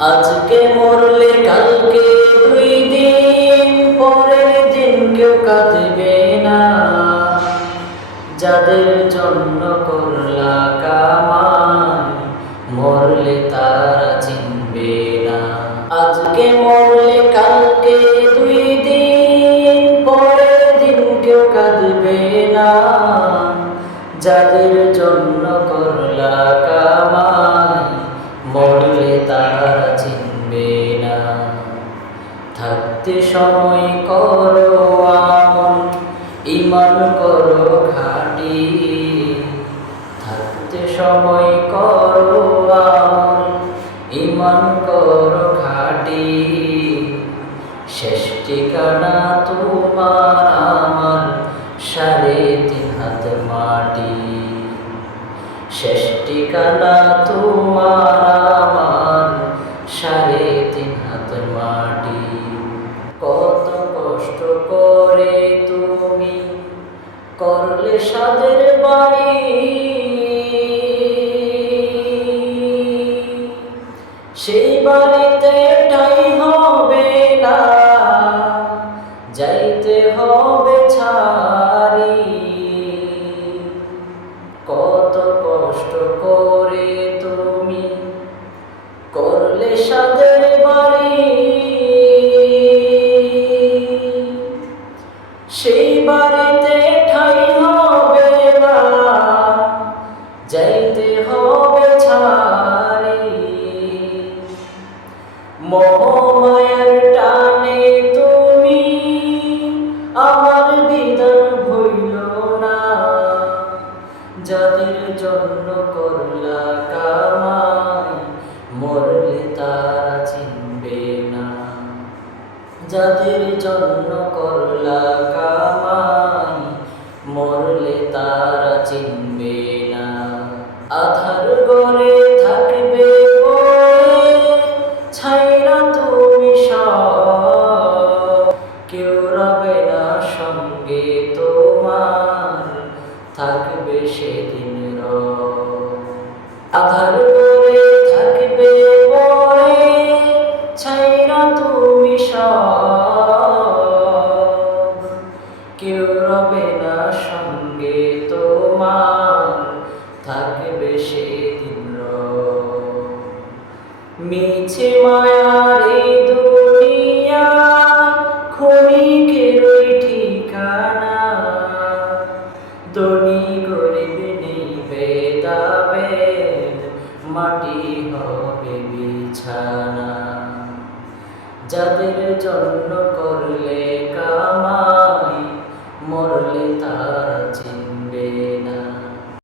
আজকে মরলে কালকে দুই দিন পরের দিন কেউ কাঁদবে না, যাদের জন্য করলা কামাই মরলে তারা চিনবে না। আজকে মরলে কালকে দুই দিন পরের দিন কেউ কাঁদবে না, যাদের জন্য করলা কামাই মরলে তারা চিনবে না। থাকতে সময় করো আমল, ঈমান করো খাঁটি। থাকতে সময় করো আমল, ঈমান করো খাঁটি। শেষ ঠিকানা তোমার আমার 3.5 হাত মাটি। শেষ ঠিকানা তোমার আমার 3.5 হাত মাটি। কত কষ্ট করে তুমি করলে সাদের বাড়ি, সেই বাড়িতে ঠাঁই হবে না, যাইতে হবে ছাড়ি। কত কষ্ট করে তুমি করলে সাদের বাড়ি, সেই বাড়িতে ঠাঁই হবে না, যাইতে হবে ছাড়ি। মোহমায়ার টানে তুমি আমার বিধান ভইল না, যাদের জন্য করলা কামাই মরলে তারা চিনবে না। যাদের জন্য করলা কামাই মরলে তারা চিনবে না। আধার ঘরে থাকবে পড়ে ছাইরা তুমি সব, কেউ রবে না সঙ্গে তোমার, থাকবে সেদিন রব। আধার ঘরে থাকবে পড়ে ছাইরা তুমি সব, কেউ রবে না সঙ্গে তোমার, থাকবে সেদিন রব। মিছে মায়ার এই দুনিয়া ক্ষণিকেরই ঠিকানা, ধনী গরিব নেই ভেদাভেদ, মাটি হবে বিছানা। যাদের জন্য করলে কামাই মরলে তারা চিনবে না।